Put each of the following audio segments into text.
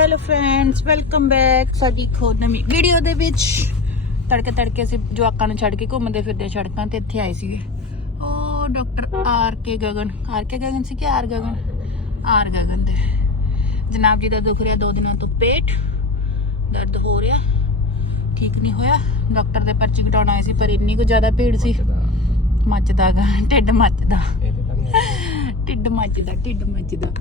Hello friends welcome back ਸਾਡੀ ਖੋਦ ਨਵੀਂ video ਦੇ ਵਿੱਚ ਤੜਕੇ ਤੜਕੇ ਅਸੀਂ ਜਵਾਕਾਂ ਨੂੰ ਛੱਡ ਕੇ ਘੁੰਮਦੇ ਫਿਰਦੇ ਸੜਕਾਂ ਤੇ ਇੱਥੇ ਆਏ ਸੀਗੇ। ਉਹ doctor R K Gagan. R K Gagan ਸੀ ਕਿ ਆਰ ਗਗਨ? ਆਰ ਗਗਨ ਦੇ। ਜਨਾਬ ਜੀ ਦਾ ਦੁਖ ਰਿਹਾ ਦੋ ਦਿਨਾਂ ਤੋਂ ਪੇਟ ਦਰਦ ਹੋ ਰਿਹਾ। ਠੀਕ ਨਹੀਂ ਹੋਇਆ। ਡਾਕਟਰ ਦੇ ਪਰਚੀ ਕਟਾਉਣ ਆਏ ਸੀ ਪਰ ਇੰਨੀ ਕੁ ਜ਼ਿਆਦਾ ਭੀੜ ਸੀ। ਮੱਚਦਾ। ਗਾ। ਢਿੱਡ ਮੱਚਦਾ। ਢਿੱਡ ਮੱਚਦਾ ਢਿੱਡ ਮੱਚਦਾ।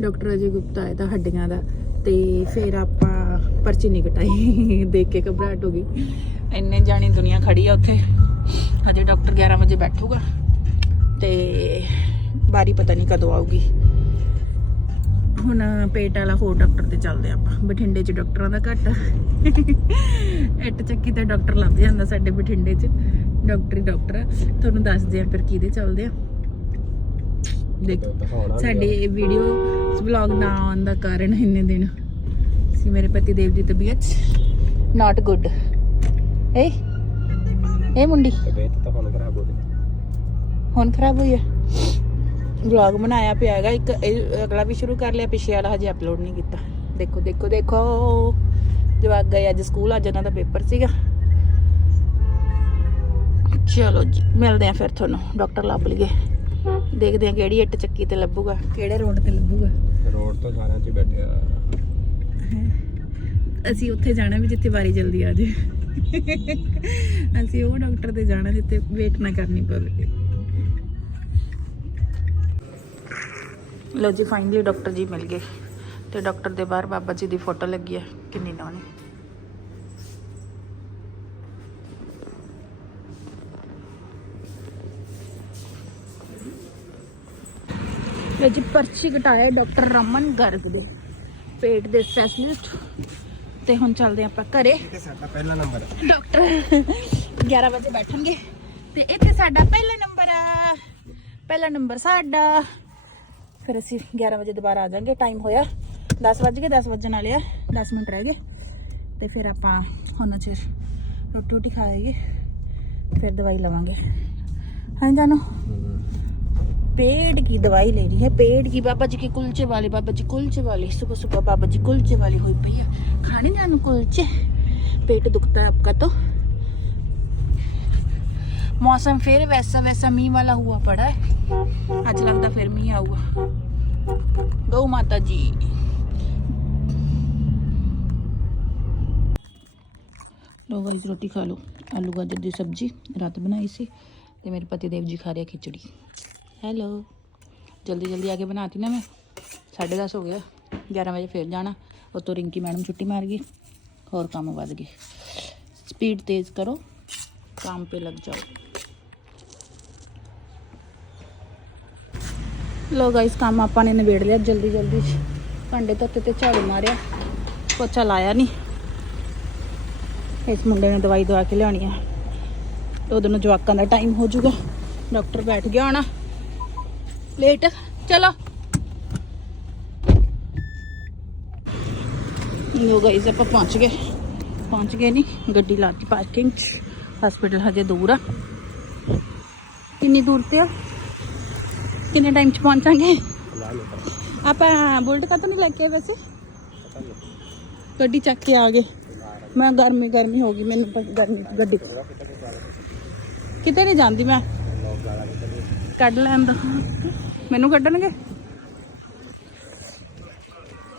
ਡਾਕਟਰ ਅਜੇ ਗੁਪਤਾ ਆਇਆ ਤਾਂ ਹੱਡੀਆਂ ਦਾ ਤੇ ਫਿਰ ਆਪਾਂ ਪਰਚੀ ਨਹੀਂ ਕਟਾਈ। ਦੇਖ ਕੇ ਘਬਰਾਹਟ ਹੋ ਗਈ। ਇੰਨੇ ਜਾਣੀ ਦੁਨੀਆ ਖੜੀ ਆ ਉੱਥੇ। ਹਜੇ ਡਾਕਟਰ 11 ਵਜੇ ਬੈਠੂਗਾ ਤੇ ਬਾਰੀ ਪਤਾ ਨਹੀਂ ਕਦੋਂ ਆਊਗੀ। ਹੁਣ ਪੇਟ ਵਾਲਾ ਹੋਰ ਡਾਕਟਰ ਤੇ ਚੱਲਦੇ ਆਪਾਂ। ਬਠਿੰਡੇ 'ਚ ਡਾਕਟਰਾਂ ਦਾ ਘੱਟ। ਇੱਟ ਚੱਕੀ ਤੇ ਡਾਕਟਰ ਲੱਭ ਜਾਂਦਾ ਸਾਡੇ ਬਠਿੰਡੇ 'ਚ। ਡਾਕਟਰੀ ਡਾਕਟਰ ਤੁਹਾਨੂੰ ਦੱਸਦੇ ਆ ਫਿਰ ਕਿਹਦੇ ਚੱਲਦੇ ਆ। ਦੇਖੋ ਸਾਡੇ ਵੀਡੀਓ ਵਲੌਗ ਨਾ ਆਉਣ ਦਾ ਕਾਰਨ ਇੰਨੇ ਦਿਨ ਸੀ ਮੇਰੇ ਪਤੀ ਦੇਵ ਦੀ ਤਬੀਅਤ ਨਾਟ ਗੁੱਡ ਏ ਏ ਮੁੰਡੀ। ਤਬੀਅਤ ਤਾਂ ਹੁਣ ਖਰਾਬ ਹੋ ਗਈ। ਹੁਣ ਖਰਾਬ ਹੋਈ ਹੈ ਵਲੌਗ ਬਣਾਇਆ ਪਿਆ ਹੈਗਾ। ਇੱਕ ਅਗਲਾ ਵੀ ਸ਼ੁਰੂ ਕਰ ਲਿਆ। ਪਿਛੇ ਵਾਲਾ ਹਜੇ ਅਪਲੋਡ ਨਹੀਂ ਕੀਤਾ। ਦੇਖੋ ਦੇਖੋ ਦੇਖੋ। ਜਵਾਕ ਗਏ ਅੱਜ ਸਕੂਲ ਅੱਜ ਉਹਨਾਂ ਦਾ ਪੇਪਰ ਸੀਗਾ। ਚਲੋ ਜੀ ਮਿਲਦੇ ਆ ਫਿਰ ਤੁਹਾਨੂੰ। ਡਾਕਟਰ ਲੱਭ ਲਈਏ। ਦੇਖਦੇ ਆ ਕਿਹੜੀ ਇੱਟ ਚੱਕੀ ਤੇ ਲੱਭੂਗਾ। ਕਿਹੜੇ ਰੋਡ ਤੇ ਲੱਭੂਗਾ? ਰੋਡ ਤੋਂ ਸਾਰਿਆਂ 'ਚ ਹੀ ਬੈਠਿਆ ਅਸੀਂ ਉੱਥੇ ਜਾਣਾ ਵੀ ਜਿੱਥੇ ਵਾਰੀ ਜਲਦੀ ਆ ਜੇ। ਅਸੀਂ ਉਹ ਡਾਕਟਰ ਤੇ ਜਾਣਾ ਜਿੱਥੇ ਵੇਟ ਨਾ ਕਰਨੀ ਪਵੇ। ਲੋ ਜੀ ਫਾਈਨਲੀ ਡਾਕਟਰ ਜੀ ਮਿਲ ਗਏ। ਤੇ ਡਾਕਟਰ ਦੇ ਬਾਹਰ ਬਾਬਾ ਜੀ ਦੀ ਫੋਟੋ ਲੱਗੀ ਹੈ ਕਿੰਨੀ ਸੋਹਣੀ ਲੋ ਜੀ ਪਰਚੀ ਕਟਾਇਆ ਡਾਕਟਰ ਰਮਨ ਗਰਗ ਦੇ ਪੇਟ ਦੇ ਸਪੈਸ਼ਲਿਸਟ ਤੇ ਹੁਣ ਚੱਲਦੇ ਆਪਾਂ ਘਰੇ। ਇਹ ਸਾਡਾ ਪਹਿਲਾ ਨੰਬਰ। ਹੈ ਡਾਕਟਰ 11 ਵਜੇ ਬੈਠਣਗੇ। ਤੇ ਇੱਥੇ ਸਾਡਾ ਪਹਿਲਾ ਨੰਬਰ ਆ। ਪਹਿਲਾ ਨੰਬਰ ਸਾਡਾ। ਫਿਰ ਅਸੀਂ 11 ਵਜੇ ਦੁਬਾਰਾ ਆ ਜਾਾਂਗੇ। ਟਾਈਮ ਹੋਇਆ 10 ਵਜ ਗਏ 10 ਵਜਣ ਵਾਲੇ ਆ। 10 ਮਿੰਟ ਰਹਿ ਗਏ। ਤੇ ਫਿਰ ਆਪਾਂ ਹੁਣ ਚਿਰ ਰੋਟੀ ਰੋਟੀ ਖਾਏਗੇ ਫਿਰ ਦਵਾਈ ਲਵਾਂਗੇ। ਹਾਂ ਜਾਨੋ। पेट की दवाई ले रही है पेट की बाबा जी के कुलचे वाले बाबा जी कुलचे वाले सुबह सुबह बाबा जी कुलचे वाली हुई पई है खाने जानो कुलचे पेट दुखता है आपका तो मौसम फिर वैसा वैसा मीह वाला हुआ पड़ा है आज लगता फिर मीह आऊगा गौ माता जी लो गाइस रोटी खा लो आलू गाजर ਦੀ ਸਬਜ਼ੀ ਰਾਤ ਬਣਾਈ ਸੀ ਤੇ ਮੇਰੇ ਪਤੀ ਦੇਵ ਜੀ ਖਾ ਰਿਹਾ ਖਿਚੜੀ ਹੈਲੋ ਜਲਦੀ ਜਲਦੀ ਆ ਕੇ ਬਣਾਤੀ ਨਾ ਮੈਂ 10:30 ਹੋ ਗਿਆ 11 ਵਜੇ ਫੇਰ ਜਾਣਾ ਉਤੋਂ ਰਿੰਕੀ ਮੈਡਮ ਛੁੱਟੀ ਮਾਰ ਗਈ ਹੋਰ ਕੰਮ ਵੱਧ ਗਏ ਸਪੀਡ ਤੇਜ਼ ਕਰੋ ਕੰਮ पे लग जाओ ਲੋ ਗਾਇਸ ਕੰਮ ਆਪਾਂ ਨੇ ਨਿਬੇੜ ਲਿਆ ਜਲਦੀ ਜਲਦੀ ਚ ਭਾਂਡੇ ਧੋਤੇ ਤੇ ਝਾੜੂ ਮਾਰਿਆ ਪੋਚਾ ਲਾਇਆ ਨਹੀਂ ਇਸ ਮੁੰਡੇ ਨੂੰ ਦਵਾਈ ਦਵਾ ਕੇ ਲਿਆਉਣੀ ਆ ਉਦੋਂ ਨੂੰ ਜਵਾਕਾਂ ਦਾ ਟਾਈਮ ਹੋ ਜਾਊਗਾ ਡਾਕਟਰ ਬੈਠ ਗਿਆ ਹੋਣਾ ਲੇਟ। ਚਲੋ। ਲੋ ਗਾਇਸ ਆਪਾਂ ਪਹੁੰਚ ਗਏ। ਪਹੁੰਚ ਗਏ ਨਹੀਂ ਗੱਡੀ ਲਾਤੀ ਪਾਰਕਿੰਗ ਚ। ਹਸਪੀਟਲ ਹਜੇ ਦੂਰ ਆ। ਕਿੰਨੀ ਦੂਰ ਤੇ ਆ? ਕਿੰਨੇ ਟਾਈਮ ਚ ਪਹੁੰਚਾਂਗੇ? ਆਪਾਂ ਬੁਲਟ ਕਾ ਤਾਂ ਨਹੀਂ ਲੈ ਕੇ ਵੈਸੇ? ਗੱਡੀ ਚੱਕ ਕੇ ਆ ਗਏ। ਮੈਂ ਗਰਮੀ ਗਰਮੀ ਹੋ ਗਈ, ਮੈਨੂੰ ਗਰਮੀ, ਗੱਡੀ। ਕਿਤੇ ਨਹੀਂ ਜਾਂਦੀ ਮੈਂ। ਕੱਢ ਲੈਣ ਦਾ। ਮੈਨੂੰ ਕੱਢਣਗੇ?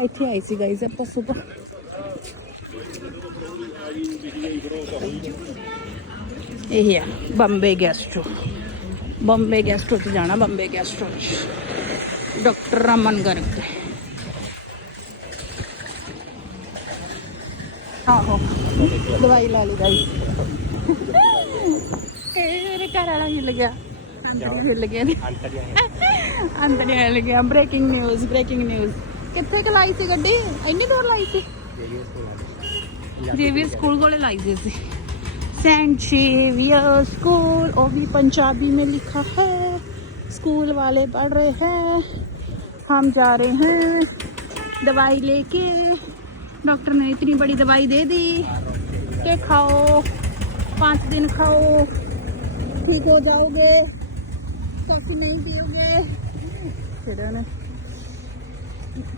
ਇੱਥੇ ਆਈ ਸੀ ਗਾਈਜ਼ ਆਪਾਂ ਸੁਬਹ ਇਹ ਆ, ਬੰਬੇ ਗੈਸਟੋ ਬੰਬੇ ਗੈਸਟੋ ਚ ਜਾਣਾ, ਬੰਬੇ ਗੈਸਟੋ ਚ। ਡਾਕਟਰ ਰਮਨ ਗਰਗ। ਆਹੋ, ਦਵਾਈ ਲਾ ਲਈ ਗਾਈ ਮੇਰੇ ਘਰ ਵਾਲਾ ਹੀ ਲੱਗਿਆ ਹਿੱਲ ਗਿਆ ਨੇ ਅੰਤਰ ਹੀ ਅੰਦਰ ਹੀ ਹਿੱਲ ਗਿਆ ਬ੍ਰੇਕਿੰਗ ਨਿਊਜ਼ ਬ੍ਰੇਕਿੰਗ ਨਿਊਜ਼ ਕਿੱਥੇ ਕਿ ਲਾਈ ਸੀ ਗੱਡੀ ਇੰਨੀ ਦੂਰ ਲਾਈ ਸੀ ਜੇਵੀਅਰ ਸਕੂਲ ਕੋਲੇ ਲਾਈ ਸੀ ਅਸੀਂ सेंट जेवियर स्कूल और भी पंजाबी में लिखा है स्कूल वाले पढ़ रहे हैं हम जा रहे हैं दवाई लेके डॉक्टर ने इतनी बड़ी दवाई दे दी कि खाओ पाँच दिन खाओ ठीक हो जाओगे कॉफी नहीं पियोगे फिर उन्हें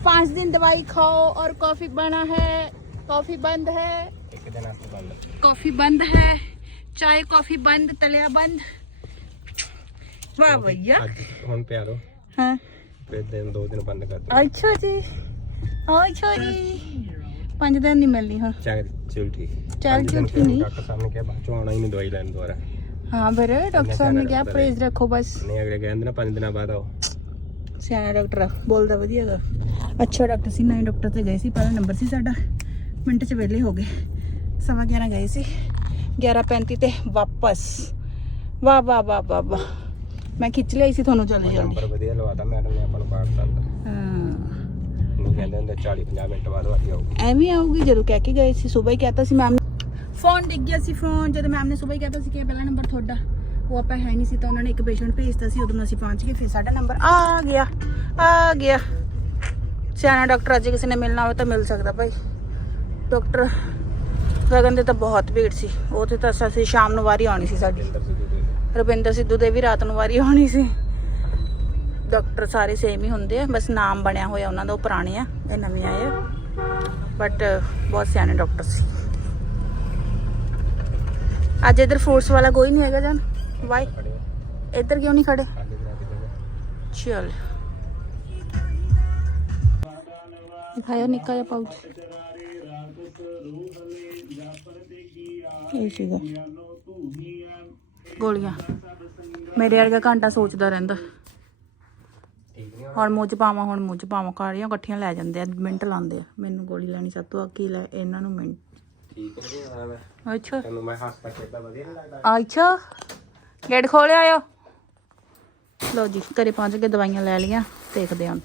पाँच दिन दवाई खाओ और कॉफी बना है कॉफी बंद है ਇੱਕ ਦਿਨ ਵਾਸਤੇ ਬੰਦ कॉफी बंद है चाय कॉफी बंद तलिया बंद वाह भैया ਅੱਜ ਹੁਣ ਪਿਆਰੋ हाँ ਫਿਰ ਦਿਨ ਦੋ ਦਿਨ ਬੰਦ ਕਰ ਦੇ अच्छा जी अच्छा जी ਪੰਜ ਦਿਨ ਨਹੀਂ ਮਿਲਣੀ ਹੁਣ ਚੱਲ ਚਲ ਠੀਕ ਚੱਲ ਪੰਜ ਦਿਨ ਠੀਕ ਨਹੀਂ। ਡਾਕਟਰ ਸਾਹਿਬ ਨੇ ਕਿਹਾ ਬਾਅਦ ਚੋਂ ਆਉਣਾ ਹੀ ਨਹੀਂ ਦਵਾਈ ਲੈਣ ਦੁਆਰਾ ਹਾਂ ਫਿਰ ਡਾਕਟਰ ਸਾਹਿਬ ਨੇ ਕਿਹਾ ਪਰਹੇਜ਼ ਰੱਖੋ ਬਸ। ਨਹੀਂ ਅਗਲੇ ਕਹਿੰਦੇ ਨਾ ਪੰਜ ਦਿਨਾਂ ਬਾਅਦ ਆਓ। ਸਿਆਣਾ ਡਾਕਟਰ ਬੋਲਦਾ ਵਧੀਆ ਦਾ ਅੱਛਾ ਡਾਕਟਰ ਸੀ ਨਵੇਂ ਡਾਕਟਰ ਤੇ ਗਏ ਸੀ ਪਹਿਲਾ ਨੰਬਰ ਸੀ ਸਾਡਾ। ਮਿੰਟ ਚ ਵਿਹਲੇ ਹੋ ਗਏ। ਸਵਾ 11 ਗਏ ਸੀ। 11:35 ਤੇ ਵਾਪਸ। ਵਾਹ ਵਾਹ ਵਾਹ ਵਾਹ ਵਾਹ। ਮੈਂ ਖਿੱਚ ਲਈ ਸੀ ਤੁਹਾਨੂੰ ਜਲਦੀ ਜਲਦੀ। ਨੰਬਰ ਵਧੀਆ ਲਵਾਤਾ ਮੈਡਮ ਨੇ ਆਪਾਂ ਨੂੰ ਬਾਹਰ ਦਿੱਤਾ। ਹਾਂ। ਨਹੀਂ ਕਹਿੰਦੇ ਹੁੰਦੇ 40 50 ਮਿੰਟ ਬਾਅਦ ਵਾਰੀ ਆਊਗੀ। ਐਵੇਂ ਆਊਗੀ ਜਦੋਂ ਕਹਿ ਕੇ ਗਏ ਸੀ ਸਵੇਰ ਹੀ ਕਹਤਾ ਸੀ ਮੈਮ ਫੋਨ ਡਿੱਗ ਗਿਆ ਸੀ ਫੋਨ, ਜਦੋਂ ਮੈਮ ਨੇ ਸਵੇਰ ਹੀ ਕਹਤਾ ਸੀ ਕਿ ਇਹ ਪਹਿਲਾ ਨੰਬਰ ਤੁਹਾਡਾ। ਉਹ ਆਪਾਂ ਹੈ ਨਹੀਂ ਸੀ ਤਾਂ ਉਹਨਾਂ ਨੇ ਇੱਕ ਪੇਸ਼ੈਂਟ ਭੇਜਤਾ ਸੀ, ਉਦੋਂ ਅਸੀਂ ਪਹੁੰਚ ਗਏ, ਫਿਰ ਸਾਡਾ ਨੰਬਰ ਆ ਗਿਆ ਆ ਗਿਆ। ਸਿਆਣਾ ਡਾਕਟਰ ਅੱਜ ਕਿਸੇ ਨੇ ਮਿਲਣਾ ਹੋਵੇ ਤਾਂ ਮਿਲ ਸਕਦਾ ਭਾਈ। ਡਾਕਟਰ ਗਗਨ ਦੇ ਤਾਂ ਬਹੁਤ ਭੀੜ ਸੀ। ਉਹ ਤੇ ਤਾਂ ਅਸੀਂ ਸ਼ਾਮ ਨੂੰ ਵਾਰੀ ਆਉਣੀ ਸੀ ਸਾਡੀ। ਰਵਿੰਦਰ ਸਿੱਧੂ ਦੇ ਵੀ ਰਾਤ ਨੂੰ ਵਾਰੀ ਆਉਣੀ ਸੀ। ਡਾਕਟਰ ਸਾਰੇ ਸੇਮ ਹੀ ਹੁੰਦੇ ਆ, ਬਸ ਨਾਮ ਬਣਿਆ ਹੋਇਆ ਉਹਨਾਂ ਦਾ, ਉਹ ਪੁਰਾਣੇ ਆ, ਇਹ ਨਵੇਂ ਆਏ ਆ। ਬਟ ਬਹੁਤ ਸਿਆਣੇ ਡਾਕਟਰ ਸੀ। ਅੱਜ ਇਧਰ ਫੋਰਸ ਵਾਲਾ ਕੋਈ ਨਹੀਂ ਹੈਗਾ ਜਾਨ। ਵਾਈ ਇੱਧਰ ਕਿਉਂ ਨਹੀਂ ਖੜੇ? ਖਾਲੀ ਦਿਨਾਂ ਚਲ। ਦਿਖਾਇਆ ਨਿੱਕਾ ਜਿਹਾ ਪਾਉਚ ਇਹ ਸੀਗਾ ਗੋਲੀਆਂ। ਮੇਰੇ ਵਰਗਾ ਘੰਟਾ ਸੋਚਦਾ ਰਹਿੰਦਾ। ਹੁਣ ਮੂੰਹ ਚ ਪਾਵਾਂ, ਹੁਣ ਮੂੰਹ ਚ ਪਾਵਾਂ। ਕਾਲੀਆਂ ਇਕੱਠੀਆਂ ਲੈ ਜਾਂਦੇ ਆ, ਮਿੰਟ ਲਾਉਂਦੇ ਆ। ਮੈਨੂੰ ਗੋਲੀ ਲੈਣੀ ਸਭ ਤੋਂ ਅੱਗੇ ਲੈ, ਇਹਨਾਂ ਨੂੰ ਮਿੰਟ। ਠੀਕ ਮੈਂ ਅੱਛਾ ਤੈਨੂੰ ਮੈਂ ਹੱਸਦਾ ਖੇਡਦਾ ਵਧੀਆ ਨਹੀਂ ਲੱਗਦਾ ਅੱਛਾ ਗੇਟ ਖੋਲਿਆ ਆਇਓ ਲਓ ਜੀ ਘਰੇ ਪਹੁੰਚ ਕੇ ਦਵਾਈਆਂ ਲੈ ਲਈਆਂ ਦੇਖਦੇ ਹਾਂ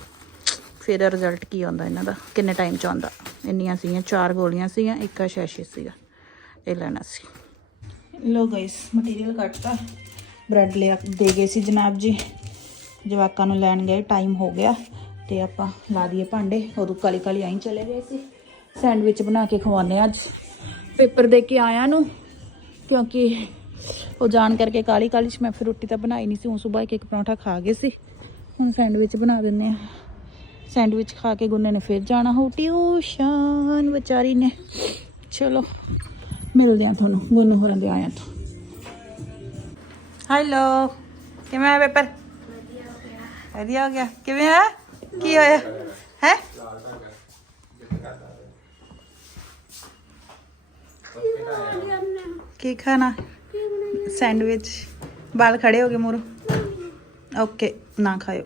ਫਿਰ ਰਿਜ਼ਲਟ ਕੀ ਆਉਂਦਾ ਇਹਨਾਂ ਦਾ? ਕਿੰਨੇ ਟਾਈਮ ਚ ਆਉਂਦਾ? ਇੰਨੀਆਂ ਸੀਗੀਆਂ ਚਾਰ ਗੋਲੀਆਂ ਸੀਗੀਆਂ ਇੱਕ ਸ਼ੈਸ਼ੇ ਸੀਗਾ। ਇਹ ਲੈਣਾ ਸੀ। ਲੋ ਗਾਇਸ ਮਟੀਰੀਅਲ ਕੱਟਤਾ। ਬ੍ਰੈਡ ਲਿਆ ਦੇ ਗਏ ਸੀ ਜਨਾਬ ਜੀ। ਜਵਾਕਾਂ ਨੂੰ ਲੈਣ ਗਏ ਟਾਈਮ ਹੋ ਗਿਆ। ਤੇ ਆਪਾਂ ਲਾ ਦਈਏ ਭਾਂਡੇ। ਉਦੋਂ ਕਾਲੀ ਕਾਲੀ ਆਈ ਚਲੇ ਗਏ ਸੀ। ਸੈਂਡਵਿਚ ਬਣਾ ਕੇ ਖਵਾਉਂਦੇ ਹਾਂ ਅੱਜ। ਪੇਪਰ ਦੇ ਕੇ ਆਇਆ ਨੂੰ, ਕਿਉਂਕਿ ਉਹ ਜਾਣ ਕਰਕੇ ਕਾਲੀ ਕਾਲੀ ਚ ਮੈਂ ਫਿਰ ਰੋਟੀ ਤਾਂ ਬਣਾਈ ਨਹੀਂ ਸੀ, ਉਹ ਸਵੇਰ ਇੱਕ ਇੱਕ ਪਰੌਂਠਾ ਖਾ ਗਏ ਸੀ। ਹੁਣ ਸੈਂਡਵਿਚ ਬਣਾ ਦਿੰਦੇ ਆ ਸੈਂਡਵਿਚ ਖਾ ਕੇ ਗੁੰਨੇ ਨੇ ਫਿਰ ਜਾਣਾ, ਹੋ ਟਿਊਸ਼ਨ ਵਿਚਾਰੀ ਨੇ। ਚਲੋ, ਮਿਲਦੇ ਆ ਤੁਹਾਨੂੰ, ਗੁੰਨ ਹੋਰਾਂ ਦੇ ਆਇਆ ਤੋਂ। ਹੈਲੋ, ਕਿਵੇਂ ਆ ਪੇਪਰ? ਵਧੀਆ ਹੋ ਗਿਆ। ਕਿਵੇਂ ਆ? ਕੀ ਹੋਇਆ? ਹੈ? ਕੀ ਖਾਣਾ? ਸੈਂਡਵਿਚ। ਬਾਲ ਖੜੇ ਹੋ ਗਏ ਮੋਰ ਓਕੇ ਨਾ ਖਾਇਓ।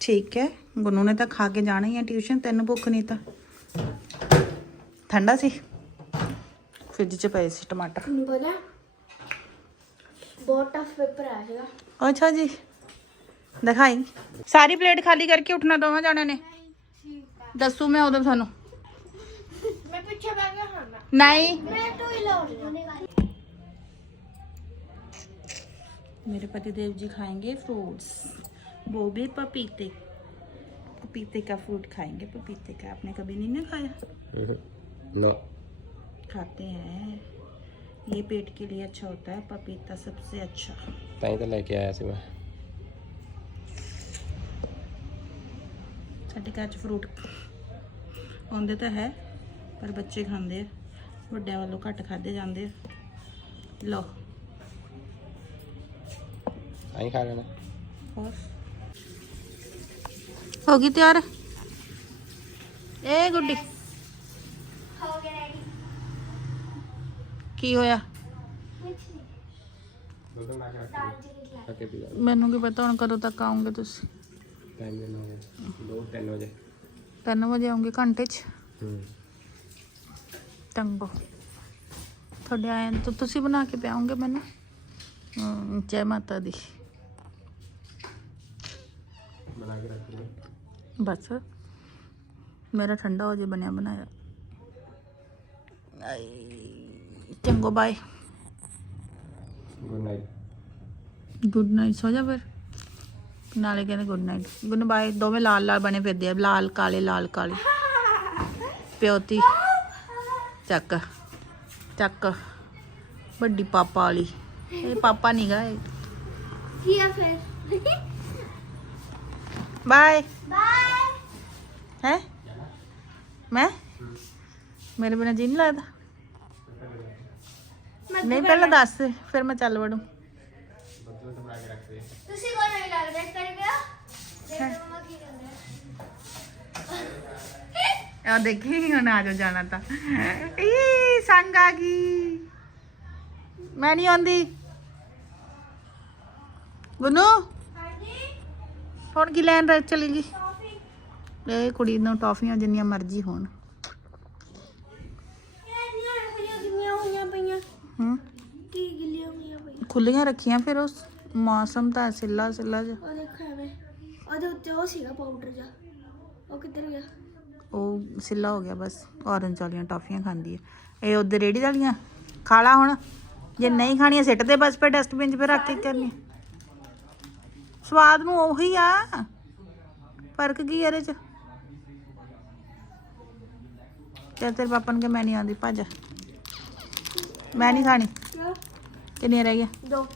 ਠੀਕ ਹੈ ਗੁੰਨੂ ਨੇ ਤਾਂ ਖਾ ਕੇ ਜਾਣਾ ਹੀ ਹੈ ਟਿਊਸ਼ਨ ਤੈਨੂੰ ਭੁੱਖ ਨਹੀਂ ਤਾਂ। ਠੰਡਾ ਸੀ? ਫ੍ਰਿਜ 'ਚ ਪਏ ਸੀ ਟਮਾਟਰ। ਬੋਲਾ ਬਹੁਤ ਆ ਜਾਏਗਾ ਅੱਛਾ ਜੀ ਦਿਖਾਈ। ਸਾਰੀ ਪਲੇਟ ਖਾਲੀ ਕਰਕੇ ਉੱਠਣਾ ਦੋਵਾਂ ਜਾਣਿਆਂ ਨੇ? ਦੱਸੂ ਮੈਂ ਉਦੋਂ ਤੁਹਾਨੂੰ। गया खाना ਨਹੀਂ मैं तो ही लौट मेरे पति देव जी खाएंगे फ्रूट्स वो भी पपीते पपीते का फ्रूट खाएंगे पपीते का आपने कभी नहीं ना खाया ਨੋ खाते हैं ये पेट के लिए अच्छा होता है पपीता सबसे अच्छा ਤਾਂ ਹੀ ਤਾਂ ਲੈ ਕੇ ਆਇਆ ਸੀ ਮੈਂ ਸਾਡੇ ਘਰ ਚ ਫਰੂਟ ਆਉਂਦੇ ਤਾਂ ਹੈ ਪਰ ਬੱਚੇ ਖਾਂਦੇ ਆ ਵੱਡਿਆਂ ਵੱਲੋਂ ਘੱਟ ਖਾਦੇ ਜਾਂਦੇ ਆ। ਲੋ ਆਈ ਖਾ ਲੈਣਾ। ਹੋਰ? ਹੋ ਗਈ ਤਿਆਰ? ਏ ਗੁੱਡੀ। ਹੋ ਗਿਆ ਰੈਡੀ ਕੀ ਹੋਇਆ? ਮੈਨੂੰ ਕੀ ਪਤਾ ਹੁਣ ਕਦੋਂ ਤੱਕ ਆਉਂਗੇ ਤੁਸੀਂ? ਟਾਈਮ 2 3 ਵਜੇ 3 ਵਜੇ। ਆਉਂਗੇ ਘੰਟੇ 'ਚ? ਟੰਗੋ ਤੁਹਾਡੇ ਆਏ ਤਾਂ ਤੁਸੀਂ ਬਣਾ ਕੇ ਪਿਆਉਂਗੇ ਮੈਨੂੰ? ਜੈ ਮਾਤਾ ਦੀ। ਬਣਾ ਕੇ ਰੱਖ ਲਈ। ਬਸ। ਮੇਰਾ ਠੰਡਾ ਹੋ ਜੇ ਬਣਿਆ ਬਣਾਇਆ। ਚੰਗੋ bye good night good night ਸੋ ਜਾ ਫਿਰ। ਨਾਲੇ ਕਹਿੰਦੇ ਗੁੱਡ ਨਾਈਟ ਗੁੱਡ ਬਾਏ ਦੋਵੇਂ ਲਾਲ ਲਾਲ ਬਣੇ ਫਿਰਦੇ ਆ ਲਾਲ ਕਾਲੇ ਲਾਲ ਕਾਲੇ। ਪਿਓਤੀ। ਚੱਕ। ਚੱਕ। ਵੱਡੀ ਪਾਪਾ ਵਾਲੀ। ਇਹ ਪਾਪਾ ਨਹੀਂ ਗਾ ਕੀ ਆ ਫਿਰ? ਬਾਏ। ਬਾਏ। ਹੈ? ਮੈਂ? ਮੇਰੇ ਬਿਨਾ ਜੀ ਨਹੀਂ ਲੱਗਦਾ। ਨਹੀਂ ਪਹਿਲਾਂ ਦੱਸ। ਫਿਰ ਮੈਂ ਚੱਲ ਵੜੂ। ਤੁਸੀਂ ਕੋਲ ਆ ਦੇਖੀ ਹੁਣ ਆ ਜਾ ਜਾਣਾ ਤਾਂ। ਈ ਸੰਗ ਆ ਗਈ। ਮੈਂ ਨਹੀਂ ਆਉਂਦੀ। ਹਾਂਜੀ? ਹੁਣ ਕੀ ਲੈਣ ਰਹਿ ਚਲੀ ਗਈ? ਇਹ ਕੁੜੀ ਨੂੰ ਟੌਫੀਆਂ ਜਿੰਨੀਆਂ ਮਰਜ਼ੀ ਹੋਣ। ਹੂੰ? ਕੀ ਗਿੱਲੀਆਂ ਹੋਈਆਂ ਪਈਆਂ। ਖੁੱਲੀਆਂ ਰੱਖੀਆਂ ਫਿਰ ਉਸ ਮੌਸਮ ਤਾਂ ਸਿੱਲਾ ਸਿੱਲਾ ਜਿਹਾ। ਉਹ ਦੇਖੋ ਐਵੇਂ। ਉਹਦੇ ਉੱਤੇ ਉਹ ਸੀਗਾ ਪਾਊਡਰ ਜਾ ਉਹ ਕਿੱਧਰ ਗਿਆ? ਉਹ ਸਿੱਲਾ ਹੋ ਗਿਆ ਬਸ ਔਰੰਜ ਵਾਲੀਆਂ ਟਾਫੀਆਂ ਖਾਂਦੀ ਹੈ। ਇਹ ਉਹਦੇ ਰੇੜੀ ਵਾਲੀਆਂ? ਖਾ ਲਾ ਹੁਣ। ਜੇ ਨਹੀਂ ਖਾਣੀਆਂ ਸਿੱਟ ਦੇ ਬਸ ਪੇ ਡਸਟਬਿਨ 'ਚ ਫਿਰ ਰੱਖ ਕੇ ਕਰਨੀ। ਸਵਾਦ ਨੂੰ ਉਹੀ ਆ। ਫ਼ਰਕ ਕੀ ਇਹਦੇ 'ਚ? ਤੇ ਤੇਰੇ ਪਾਪਾ ਨੂੰ ਕਿ ਮੈਂ ਨਹੀਂ ਆਉਂਦੀ ਭੱਜ। ਮੈਂ ਨਹੀਂ ਖਾਣੀ। ਕਿੰਨੀਆਂ ਰਹਿ ਗਈਆਂ? ਦੋ।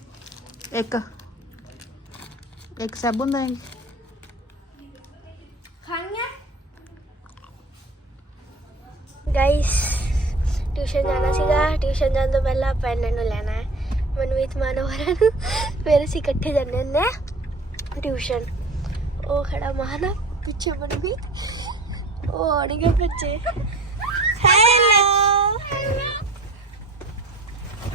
ਇੱਕ। ਇੱਕ ਸਾਬੁਨ ਦੇਂਗੇ ਖਾਣੀਆਂ ਗਾਇਸ ਟਿਊਸ਼ਨ ਜਾਣਾ ਸੀਗਾ। ਟਿਊਸ਼ਨ ਜਾਣ ਤੋਂ ਪਹਿਲਾਂ ਆਪਾਂ ਇਹਨਾਂ ਨੂੰ ਲੈਣਾ ਹੈ। ਮਨਵੀਤ ਮਾਨਵਰਾ ਨੂੰ। ਫਿਰ ਅਸੀਂ ਇਕੱਠੇ ਜਾਂਦੇ ਹੁੰਦੇ ਆ ਟਿਊਸ਼ਨ ਉਹ ਖੜਾ ਮਾਨਾ ਪਿੱਛੇ ਮਨਵੀਤ ਉਹ ਆਣਗੇ ਬੱਚੇ। ਹੈਲੋ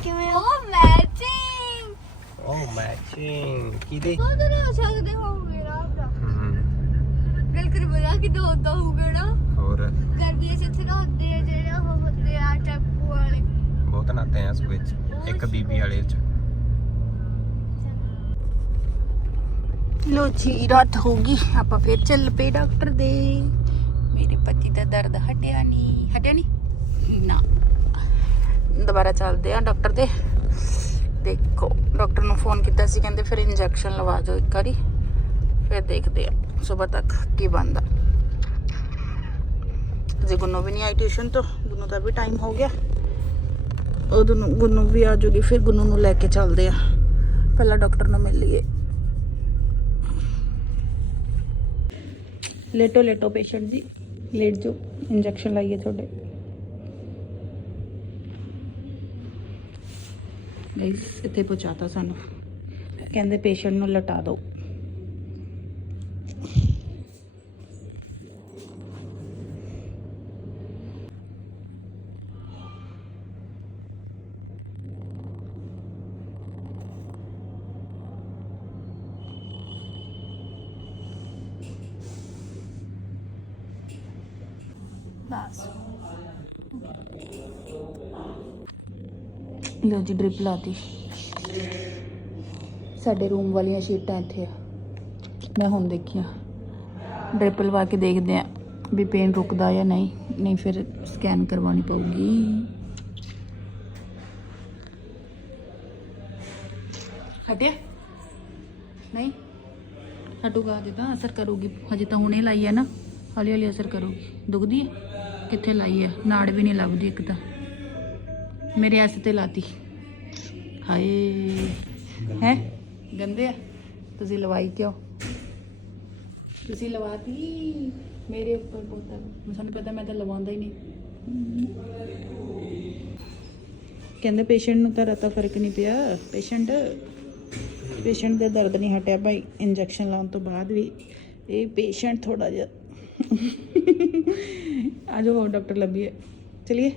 ਕਿਵੇਂ ਹੋ? ਮੈਚਿੰਗ ਓ ਮੈਚਿੰਗ ਕਿਹਦੇ? ਉਧਰ ਹੋ ਸਕਦੇ ਹੋ? ਕਰ ਬਣਾ ਕਿ ਦੋ ਦੋ ਹੋਊਗਾ ਨਾ। ਹੋਰ? ਗਰਮੀਆਂ ਚ ਇੱਥੇ ਨਾ ਹੁੰਦੇ ਆ ਜਿਹੜੇ ਉਹ ਹੁੰਦੇ ਆ ਟੈਂਪੂ ਵਾਲੇ। ਬਹੁਤ ਨਾਤੇ ਆ ਚ ਇੱਕ ਬੀਬੀ ਵਾਲੇ ਚ। ਲੋ ਜੀ ਰਾਤ ਹੋ ਗਈ ਆਪਾਂ ਫਿਰ ਚੱਲ ਪਏ ਡਾਕਟਰ ਦੇ। ਮੇਰੇ ਪਤੀ ਦਾ ਦਰਦ ਹਟਿਆ ਨਹੀਂ ਹਟਿਆ ਨਹੀਂ? ਨਾ। ਦੁਬਾਰਾ ਚੱਲਦੇ ਆ ਡਾਕਟਰ ਦੇ। ਦੇਖੋ ਡਾਕਟਰ ਨੂੰ ਫੋਨ ਕੀਤਾ ਸੀ ਕਹਿੰਦੇ ਫਿਰ ਇੰਜੈਕਸ਼ਨ ਲਵਾ ਦਿਓ ਇੱਕ ਵਾਰੀ। ਫਿਰ ਦੇਖਦੇ ਆ। ਸਵੇਰ ਤੱਕ ਕੀ ਬਣਦਾ ਜੇ ਗੁੰਨੂ ਵੀ ਨਹੀਂ ਆਈ ਟਿਊਸ਼ਨ ਤੋਂ ਗੁੰਨੂ ਦਾ ਵੀ ਟਾਈਮ ਹੋ ਗਿਆ ਉਦੋਂ ਨੂੰ ਗੁੰਨੂ ਵੀ ਆ ਜਾਊਗੀ ਫਿਰ ਗੁੰਨੂ ਨੂੰ ਲੈ ਕੇ ਚੱਲਦੇ ਆ ਪਹਿਲਾਂ ਡਾਕਟਰ ਨੂੰ ਮਿਲ ਲਈਏ ਲੇਟੋ ਲੇਟੋ ਪੇਸ਼ੈਂਟ ਜੀ ਲੇਟ ਜੋ ਇੰਜੈਕਸ਼ਨ ਲਾਈਏ ਤੁਹਾਡੇ ਗਾਇਸ ਇੱਥੇ ਪਹੁੰਚਾਤਾ ਸਾਨੂੰ ਕਹਿੰਦੇ ਪੇਸ਼ੈਂਟ ਨੂੰ ਲਟਾ ਦਿਓ ਬਸ। ਲੋ ਜੀ ਡ੍ਰਿਪ ਲਾਤੀ। ਸਾਡੇ ਰੂਮ ਵਾਲੀਆਂ ਸ਼ੀਟਾਂ ਇੱਥੇ ਆ। ਮੈਂ ਹੁਣ ਦੇਖੀਆਂ ਡ੍ਰਿਪ ਲਵਾ ਕੇ ਦੇਖਦੇ ਆ ਵੀ ਪੇਨ ਰੁਕਦਾ ਜਾਂ ਨਹੀਂ। ਨਹੀਂ ਫਿਰ ਸਕੈਨ ਕਰਵਾਉਣੀ ਪਊਗੀ। ਹਟਿਆ? ਨਹੀਂ? ਹਟੂਗਾ ਜਿੱਦਾਂ ਅਸਰ ਕਰੂਗੀ। ਹਜੇ ਤਾਂ ਹੁਣੇ ਲਾਈ ਹੈ ਨਾ। ਹੌਲੀ ਹੌਲੀ ਅਸਰ ਕਰੂਗੀ। ਦੁਖਦੀ ਹੈ ਕਿੱਥੇ ਲਾਈ ਹੈ ਨਾੜ ਵੀ ਨਹੀਂ ਲੱਭਦੀ ਇੱਕ ਤਾਂ। ਮੇਰੇ ਐਸ ਤੇ ਲਾਤੀ। ਹਾਏ। ਹੈ? ਗੰਦੇ ਆ? ਤੁਸੀਂ ਲਵਾਈ ਕਿਉਂ? ਤੁਸੀਂ ਲਵਾਤੀ ਮੇਰੇ ਉੱਪਰ ਪੋਤਾ? ਮੈਨੂੰ ਪਤਾ, ਮੈਂ ਤਾਂ ਲਵਾਉਂਦਾ ਹੀ ਨਹੀਂ। ਕਹਿੰਦੇ ਪੇਸ਼ੈਂਟ ਨੂੰ ਤਾਂ ਰਤਾ ਫ਼ਰਕ ਨਹੀਂ ਪਿਆ। ਪੇਸ਼ੈਂਟ ਪੇਸ਼ੈਂਟ ਦੇ ਦਰਦ ਨਹੀਂ ਹਟਿਆ ਭਾਈ। ਇੰਜੈਕਸ਼ਨ ਲਾਉਣ ਤੋਂ ਬਾਅਦ ਵੀ ਇਹ ਪੇਸ਼ੈਂਟ ਥੋੜਾ ਜਿਹਾ ਆ ਜਾਓ ਡਾਕਟਰ ਲੱਭੀਏ। ਚਲਿਏ।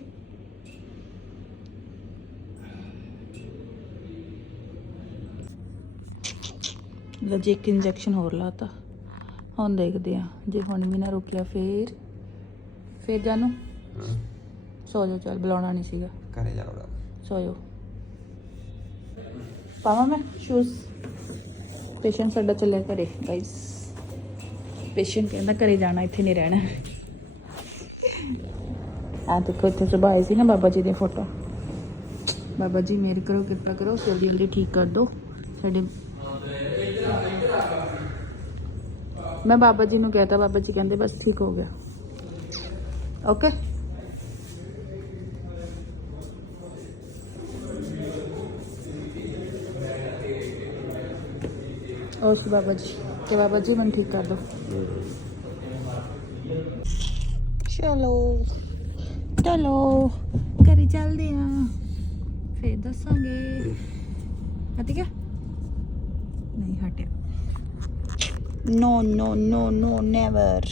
ਲਓ ਜੀ ਇੱਕ ਇੰਜੈਕਸ਼ਨ ਹੋਰ ਲਾਤਾ। ਹੁਣ ਦੇਖਦੇ ਆ ਜੇ ਹੁਣ ਵੀ ਨਾ ਰੁਕਿਆ ਫੇਰ। ਫੇਰ ਜਾਨੂੰ? ਸੋ ਜਾਓ ਚੱਲ ਬੁਲਾਉਣਾ ਨਹੀਂ ਸੀਗਾ। ਘਰੇ ਜਾਣਾ ਸੋ ਜਾਓ ਪਾਵਾਂ ਮੈਂ ਸ਼ੂਜ਼ ਪੇਸ਼ੈਂਟ ਸਾਡਾ ਚੱਲਿਆ ਘਰੇ ਗਾਇਸ ਪੇਸ਼ੈਂਟ ਕਹਿੰਦਾ ਘਰੇ ਜਾਣਾ ਇੱਥੇ ਨਹੀਂ ਰਹਿਣਾ। ਆ ਦੇਖੋ ਇੱਥੇ ਆਈ ਸੀ ਨਾ ਬਾਬਾ ਜੀ ਦੀ ਫੋਟੋ ਬਾਬਾ ਜੀ ਮੇਰੀ ਕਰੋ ਕਿਰਪਾ ਕਰੋ ਜਲਦੀ ਜਲਦੀ ਠੀਕ ਕਰ ਦਿਓ ਸਾਡੇ ਮੈਂ ਬਾਬਾ ਜੀ ਨੂੰ ਕਹਿਤਾ ਬਾਬਾ ਜੀ ਕਹਿੰਦੇ ਬਸ ਠੀਕ ਹੋ ਗਿਆ। ਓਕੇ ਉਸ ਬਾਬਾ ਜੀ? ਤੇ ਬਾਬਾ ਜੀ ਮੈਨੂੰ ਠੀਕ ਕਰ ਦਿਓ ਚਲੋ। ਚਲੋ ਘਰੇ ਚੱਲਦੇ ਆ ਫੇਰ ਦੱਸਾਂਗੇ। ਹਟ ਗਿਆ ਨਹੀਂ ਹਟਿਆ ਨੋ ਨੋ ਨੋ ਨੋ ਨੈਵਰ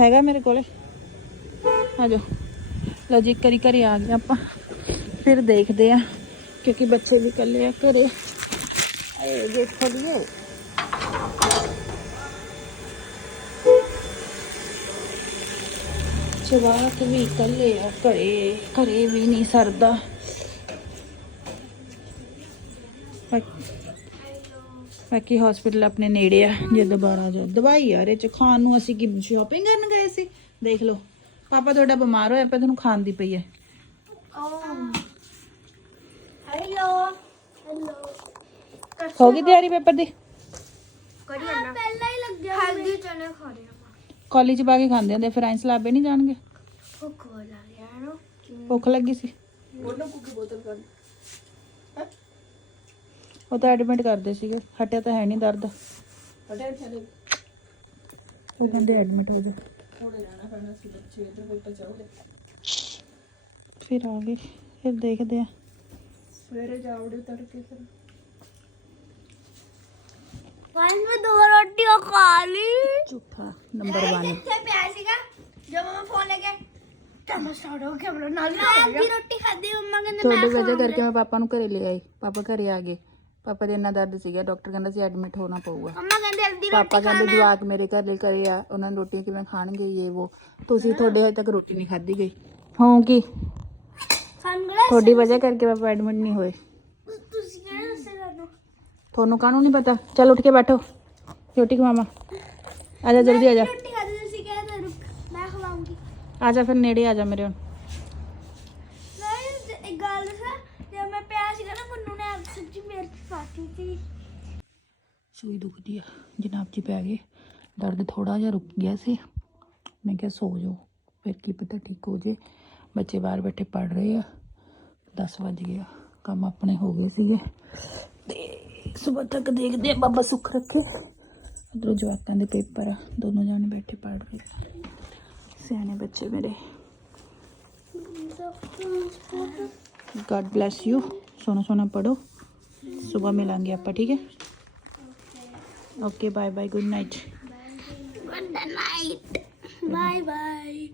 ਹੈਗਾ ਮੇਰੇ ਕੋਲੇ? ਆ ਜਾਓ। ਲਓ ਜੀ ਕਰੀ ਘਰੇ ਆ ਗਏ ਆਪਾਂ। ਫਿਰ ਦੇਖਦੇ ਆ, ਕਿਉਂਕਿ ਬੱਚੇ ਵੀ ਇਕੱਲੇ ਆ ਘਰੇ। ਆਏ ਗੇਟ ਖੋਲੀਏ ਜਵਾਕ ਵੀ ਇਕੱਲੇ ਆ ਘਰੇ ਘਰੇ ਵੀ ਨਹੀਂ ਸਰਦਾ। ਬਾਕੀ- ਹਸਪੀਟਲ ਆਪਣੇ ਨੇੜੇ ਆ ਜੇ ਦੁਬਾਰਾ ਜਾ ਦਵਾਈ ਯਾਰ ਇਹ ਚ ਖਾਣ ਨੂੰ ਅਸੀਂ ਕੀ ਸ਼ਾਪਿੰਗ ਕਰਨ ਗਏ ਸੀ? ਦੇਖ ਲਓ। ਪਾਪਾ ਤੁਹਾਡਾ ਬਿਮਾਰ ਹੋਇਆ ਪਿਆ ਤੁਹਾਨੂੰ ਖਾਣ ਦੀ ਪਈ ਹੈ। ਹੈਲੋ ਹੈਲੋ ਹੋ ਗਈ ਤਿਆਰੀ ਪੇਪਰ ਦੀ? ਕਰੀ ਨਾ ਪਹਿਲਾਂ ਹੀ ਲੱਗਿਆ ਹਲਦੀ ਚਨੇ ਖਾ ਰਹੇ ਆਪਾਂ ਕਾਲਜ ਪਾ ਕੇ ਖਾਂਦੇ ਹੁੰਦੇ ਫਿਰ ਐਂਸ ਲਾਬੇ ਨਹੀਂ ਜਾਣਗੇ? ਭੁੱਖ ਹੋ ਜਾ ਰਿਹਾ ਨਾ ਭੁੱਖ ਲੱਗੀ ਸੀ। ਉਹ ਤਾਂ ਐਡਮਿਟ ਕਰਦੇ ਸੀਗੇ। ਹਟਿਆ ਤਾਂ ਹੈ ਨਹੀਂ ਦਰਦ। ਉਹ ਕਹਿੰਦੇ ਐਡਮਿਟ ਹੋ ਜਾ। ਫਿਰ ਆ ਗਏ। ਫਿਰ ਦੇਖਦੇ ਆ। ਗਾਇਸ ਮੈਂ ਦੋ ਰੋਟੀਆਂ ਖਾ ਲਈ। ਝੂਠਾ ਨੰਬਰ 1 ਇੱਥੇ ਪਿਆ ਸੀਗਾ? ਜਦੋਂ ਮੈਂ ਫੋਨ ਲੈ ਕੇ ਟਮਾ ਸਟਾਰਟ ਹੋ ਗਿਆ ਮੇਰਾ ਨਾਲ ਹੀ ਰੋਟੀ ਖਾਦੀ ਮੰਮਾ ਕਹਿੰਦੇ ਤੁਹਾਡੀ ਵਜ੍ਹਾ ਕਰਕੇ ਮੈਂ ਪਾਪਾ ਨੂੰ ਘਰੇ ਲੈ ਆਈ। ਪਾਪਾ ਘਰੇ ਆ ਗਏ। ਪਾਪਾ ਦੇ ਇੰਨਾ ਦਰਦ ਸੀਗਾ ਡਾਕਟਰ ਕਹਿੰਦਾ ਸੀ ਐਡਮਿਟ ਹੋਣਾ ਪਊਗਾ ਮੰਮਾ ਕਹਿੰਦੇ ਅੱਧੀ ਪਾਪਾ ਕਹਿੰਦੇ ਜਵਾਕ ਮੇਰੇ ਘਰ ਲਈ ਕਰੇ ਆ ਉਹਨਾਂ ਨੂੰ ਰੋਟੀਆਂ ਕਿਵੇਂ ਖਾਣਗੇ ਇਹ ਉਹ ਤੁਸੀਂ ਤੁਹਾਡੇ ਹਜੇ ਤੱਕ ਰੋਟੀ ਨਹੀਂ ਖਾਧੀ ਗਈ ਹਾਂ ਕੀ ਸਨਗਲਾਸ ਤੁਹਾਡੀ ਵਜ੍ਹਾ ਕਰਕੇ ਪਾਪਾ ਐਡਮਿਟ ਨਹੀਂ ਹੋਏ ਤੁਸੀਂ ਕਿਹੜਾ ਦੱਸਿਆ ਤੁਹਾਨੂੰ ਤੁਹਾਨੂੰ ਕਾਹਨੂੰ ਨਹੀਂ ਪਤਾ ਚਲ ਉੱਠ ਕੇ ਬੈਠੋ ਰੋਟੀ ਖਵਾਵਾਂ ਆ ਜਾ ਜਲਦੀ ਆ ਜਾ ਰੋਟੀ ਖਾਦੀ ਤੁਸੀਂ ਕਿਹਾ ਤਾਂ ਰੁਕ ਮੈਂ ਖਵਾਉਂਗੀ ਆ ਜਾ ਫਿਰ ਨੇੜੇ ਆ ਜਾ ਮੇਰੇ ਹੁਣ ਨਹੀਂ ਇੱਕ ਗੱਲ ਦੱਸਾਂ ਜਦ ਮੈਂ ਪਿਆ ਸੀਗਾ ਨਾ ਮੰਨੂ ਨੇ ਆਪ ਸੱਚੀ ਮੇਰੇ ਚ ਪਾਤੀ ਸੀ ਸੂਈ ਦੁਖਦੀ ਆ। ਜਨਾਬ ਜੀ ਪੈ ਗਏ। ਦਰਦ ਥੋੜਾ ਜਿਹਾ ਰੁਕ ਗਿਆ ਸੀ। ਮੈਂ ਕਿਹਾ, ਸੋ ਜਾਓ। ਫਿਰ ਕੀ ਪਤਾ ਠੀਕ ਹੋ ਜੇ। ਬੱਚੇ ਬਾਹਰ ਬੈਠੇ ਪੜ ਰਹੇ ਆ। 10 ਵਜ ਗਿਆ ਕੰਮ ਆਪਣੇ ਹੋ ਗਏ ਸੀਗੇ। ਤੇ ਸਵੇਰ ਤੱਕ ਦੇਖਦੇ ਆ ਬਾਬਾ ਸੁੱਖ ਰੱਖੇ। ਉਧਰੋਂ ਜਵਾਕਾਂ ਦੇ ਪੇਪਰ ਆ। ਦੋਨੋਂ ਜਾਣੇ ਬੈਠੇ ਪੜ ਰਹੇ ਸਿਆਣੇ ਬੱਚੇ ਮੇਰੇ। गॉड ब्लेस यू सोना सोना पढ़ो सुबह मिलेंगे आप ठीक है okay bye bye good night good night bye bye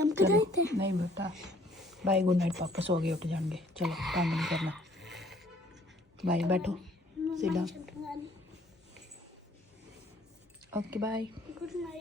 हम कर रहे थे नहीं बेटा बाय गुड नाइट पापा सो गए उठ जाएंगे चलो काम नहीं करना बाय बैठो सीधा ओके बाय गुड नाइट